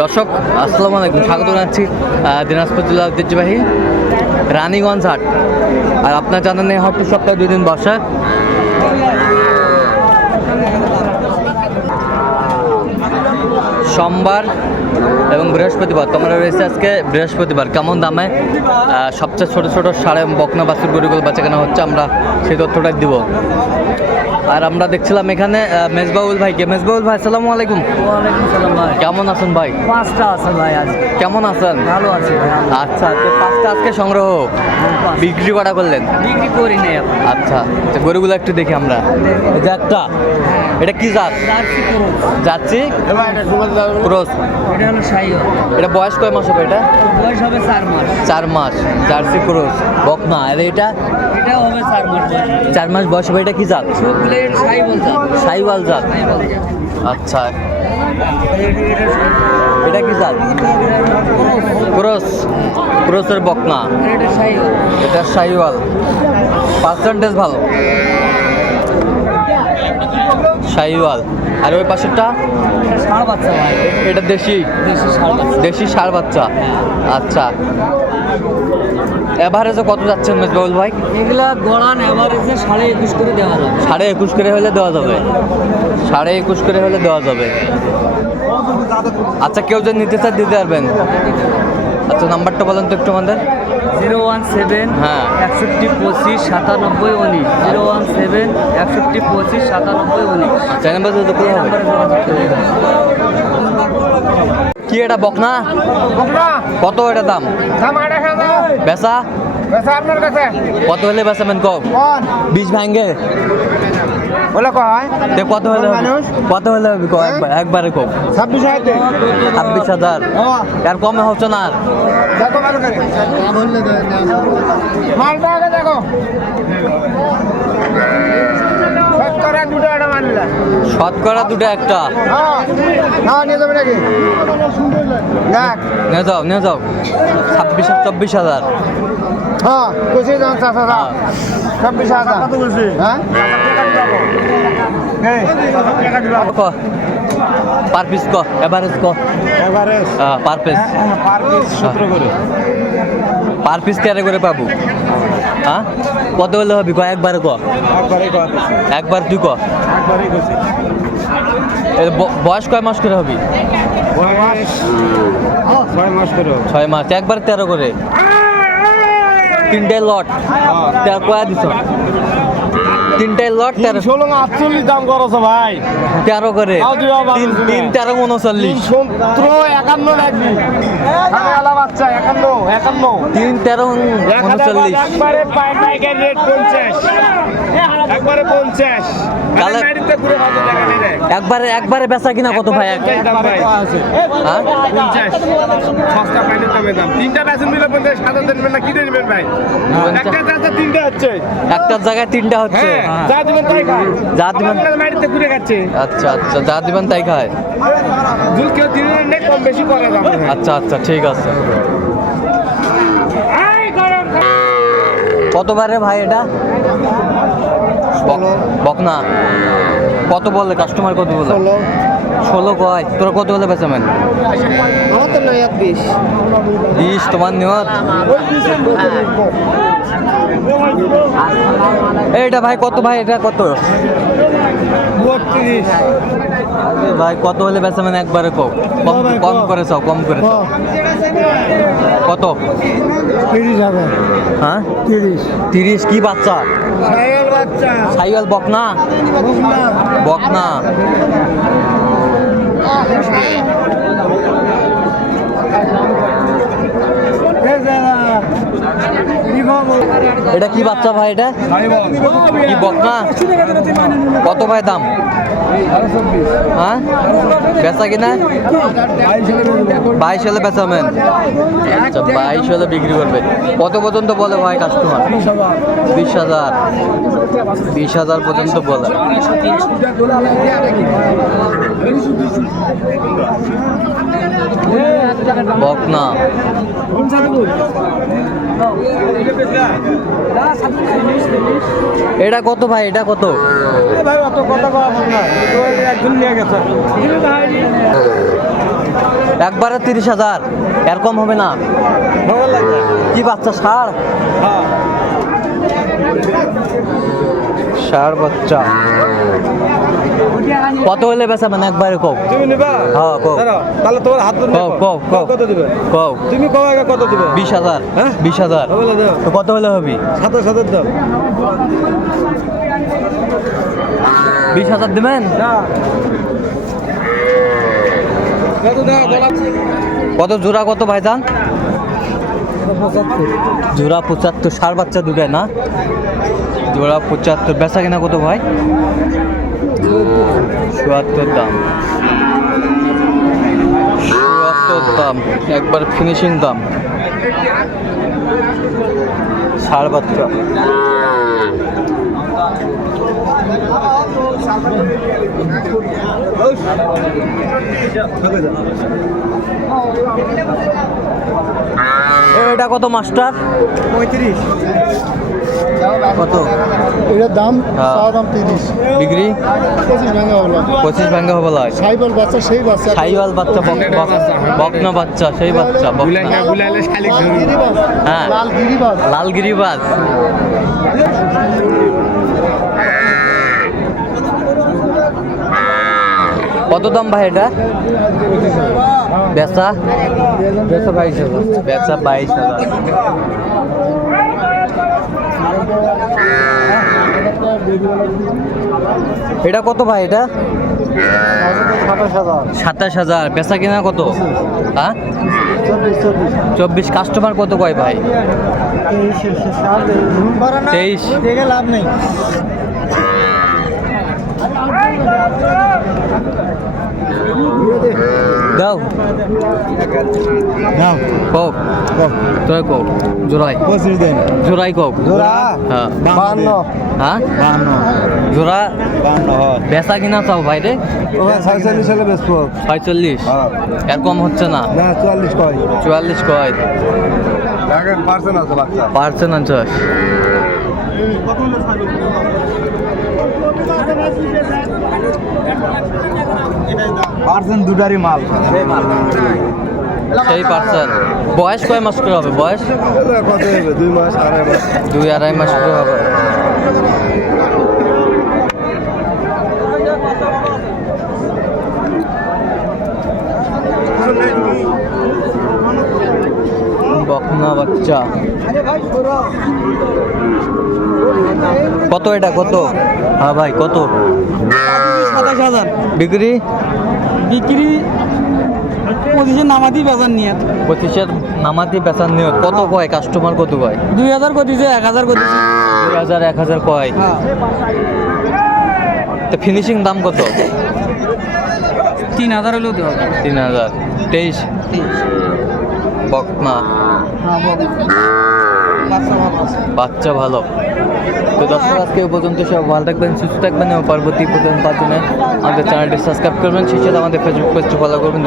দর্শক, আসসালামু আলাইকুম। স্বাগত জানাচ্ছি দিনাজপুর জেলা ঐতিহ্যবাহী রানীগঞ্জ হাট। আর আপনার জানেন এই হাটটি সপ্তাহে দুই দিন বসা। সোমবার এবং বৃহস্পতিবার তোমরা রয়েছে আজকে বৃহস্পতিবার। কেমন দামে? সবচেয়ে ছোট ছোট সাড়ে বকনা বাছুর গরুগুলো বেচা কেনা হচ্ছে আমরা সেই তথ্যটা দিব। আর আমরা দেখছিলাম এখানে মেজবাউল ভাইকে। মেজবাউল ভাই আসসালামু আলাইকুম। কেমন আছেন ভাই? পাঁচটা আছে ভাই আজ। কেমন আছেন? ভালো আছে আচ্ছা তো পাঁচটা আজকে সংগ্রহ বিক্রি করা করলেন? বিক্রি করি নাই আচ্ছা তো গরুগুলো একটু দেখি আমরা। এই যে একটা। এটা কি জাত? যাচ্ছি ক্রস। এটা হলো এটা বয়স কয় মাস হবে এটা? বয়স হবে চার মাস। চার মাস জার্সি ক্রস বকনা। আর এটা? এটা হবে চার মাস চার মাস বয়স হবে এটা কি জাত? চকলেট সাইওয়াল জাত। আচ্ছা। এটা কি জাত? ক্রস ক্রসের বকনা। এটা সাইও এটা সাইওয়াল। পার্সেন্টেজ ভালো? সাইওয়াল আর ওই পাশেরটা? এটা ষাঁড় বাচ্চা এটা দেশি। দেশি ষাঁড় বাচ্চা। আচ্ছা। এভারেজে কত যাচ্ছেন মেজবাউল ভাই? এগুলা গড়ান এভারেজে সাড়ে একুশ করে দেওয়া যাবে। সাড়ে একুশ করে হলে দেওয়া যাবে। সাড়ে একুশ করে হলে দেওয়া যাবে। আচ্ছা কেউ যদি নিতে চায় দিতে পারবেন। আচ্ছা নাম্বারটা বলেন তো একটু আমাদের। জিরো ওয়ান সেভেন হ্যাঁ। একষট্টি পঁচিশ সাতানব্বই উনিশ। জিরো ওয়ান সেভেন একষট্টি পঁচিশ সাতানব্বই উনিশ। নাম্বারে হবে। কি এটা বকনা? কত এটা দাম? বেচা? আপনার কাছে। কত হলে বেচাবেন কম? কোন? বিষ ভাঙ্গে। বলে কয় তে কত হলে মানুষ? কত হলে হবে কম একবার একবারে কম। ছাব্বিশ হাজার ছাব্বিশ হাজার। আর কমে হচ্ছে না আর। মালটা আগে দেখো। শতকরা দুটো একটা হ্যাঁ হ্যাঁ নিয়ে যাও নিয়ে যাও। ছাব্বিশ চব্বিশ হাজার। হ্যাঁ দাম ছাব্বিশ হাজার। হ্যাঁ? ক পার পিস ক এভারেজ ক। Per piece. পার পিস সতেরো করে। পার পিস তেরো করে পাবো? হ্যাঁ? কত হলে হবে ক? একবারে ক? একবারে তুই ক? বয়স কয় মাস করে হবি? ছয় মাস একবার তেরো করে। তিনটাই লট। তেরো কয়া দিছ? তিনটাই লট তেরো ষোলো আটচল্লিশ দাম করছ ভাই। তেরো করে। তিন তেরো উনচল্লিশ। সতেরো একান্ন নাকি বাচ্চা একান্ন একান্ন। তিন তেরো উনচল্লিশ। একবারে পঞ্চাশ। একবারে? একবারে বেচা কিনা কত ভাই। হ্যাঁ? পঞ্চাশ। সস্তা পাইনের দামে দাম তিনটা বেসন দিলে পঞ্চাশ সাদা দেবেন না ভাই? একটা চাষা তিনটা হচ্ছে। একটার জায়গায় তিনটা হচ্ছে? হ্যাঁ যা দিবেন তাই খায়। যা দিবেন- আপনার ঘুরে খাচ্ছে। আচ্ছা আচ্ছা যা দিবেন তাই খায়। দুধ কেউ দিনের নেই কম বেশি করে আচ্ছা আচ্ছা ঠিক আছে। কতবারে ভাই এটা? বকনা। কত বলে কাস্টমার কত বলে ষোলো। কয়? তোরা কত বলে বেচাবেন বিশ। বিশ তোমার নিয়ত এইটা ভাই কত ভাই? এটা কত? বত্রিশ। ভাই কত হলে বেচাবেন একবারে কম? কম কম করে চাও কম করে চাও। কত? তিরিশ হবে। হ্যাঁ? তিরিশ। তিরিশ কি বাচ্চা? সাইয়াল বকনা। বকনা। এটা কি বাচ্চা ভাই এটা? কি বকনা কত ভাই দাম? হ্যাঁ? বেচা কিনা? বাইশ হলে বেচাবেন আচ্ছা বাইশ হলে বিক্রি করবে। কত পর্যন্ত বলে ভাই কাস্টমার বিশ হাজার। বিশ হাজার পর্যন্ত বলে। বকনা এটা কত ভাই? এটা কত? ভাই অত কথা একজন নিয়ে গেছে। একবারে তিরিশ হাজার। এরকম হবে না। কি বাচ্চা ষাড় ষাড় বাচ্চা। কত হলে বেচাবেন একবারে কও? তুমি নিবা? হ্যাঁ, কও। তাহলে তোমার হাত ধরে কও কও। কও কত দিবে? কও। তুমি কও আগে কত দিবে? বিশ হাজার। হ্যাঁ? বিশ হাজার। বলে দাও? তো কত হলে হবে? সাতাশ হাজার দাও। বিশ হাজার দেবেন? না। কত দাও কত জোড়া কত ভাইজান? জোড়া পঁচাত্তর সার বাচ্চা দুটায় না? জোড়া পঁচাত্তর বেচা কিনা কত ভাই? চুয়াত্তর দাম। চুয়াত্তর দাম। একবার ফিনিশিং দাম। সার বাচ্চা এটা কত মাস্টার? পঁয়ত্রিশ। কত? এটার দাম হ্যাঁ। চাওয়া দাম তিরিশ। ডিগ্রি পঁচিশ ভাঙা হলো। পঁচিশ ভাঙ্গা হবে লয় সাইবল বাচ্চা সেই বাচ্চা। সাইওয়াল বাচ্চা বকনা বাচ্চা সেই বাচ্চা হ্যাঁ। লাল গিরিবাজ। কত দাম ভাই এটা? বেচা? বেচা বাইশ হাজার। বেচা বাইশ হাজার। এটা কত ভাই এটা? সাতাশ হাজার। বেচা কিনা কত? হ্যাঁ চব্বিশ। কাস্টমার কত কয় ভাই? তেইশ। লাভ নেই দাও দাম কোক তোরা কোক জোড়াই পঁচিশ দিন জোড়াই কোক জোড়া হ্যাঁ বান্ন হ্যাঁ বান্ন জোড়া হয়। বেচা কিনা চাও ভাই রে ছয়চল্লিশ হলে বেসবো পঁয়তাল্লিশ এর কম হচ্ছে না। না চুয়াল্লিশ কয়। চুয়াল্লিশ কয়। পার্সেন্ট আছে বাচ্চা পার্সেন্ট আনছস পার্সেন্ট দুটারই মাল। সেই পার্সেন্ট বয়স কয় মাস করে হবে? বয়স? দুই মাস আড়াই মাস দুই আড়াই মাস করে হবে। বকনা বাচ্চা। কত এটা? কত? হ্যাঁ ভাই কত? সাতাশ হাজার। বিক্রি? বিক্রি পঁচিশের নামাতি বেচার নিয়ে পঁচিশের নামাতি বেচার নিয়ত। কত কয়? কাস্টমার কত কয়? দুই হাজার কতিছে এক হাজার কতিছে দুই হাজার এক হাজার কয়? হ্যাঁ। তো ফিনিশিং দাম কত? তিন হাজার হলেও দেওয়া তিন হাজার। তেইশ? বকমা হ্যাঁ বাচ্চা ভালো তো দর্শক আজকে পর্যন্ত সব ভালো থাকবেন সুস্থ থাকবেন এবং পরবর্তী পর্যন্ত তার জন্য আমাদের চ্যানেলটি সাবস্ক্রাইব করবেন সেই সাথে আমাদের ফেসবুক পেজটি ফলো করবেন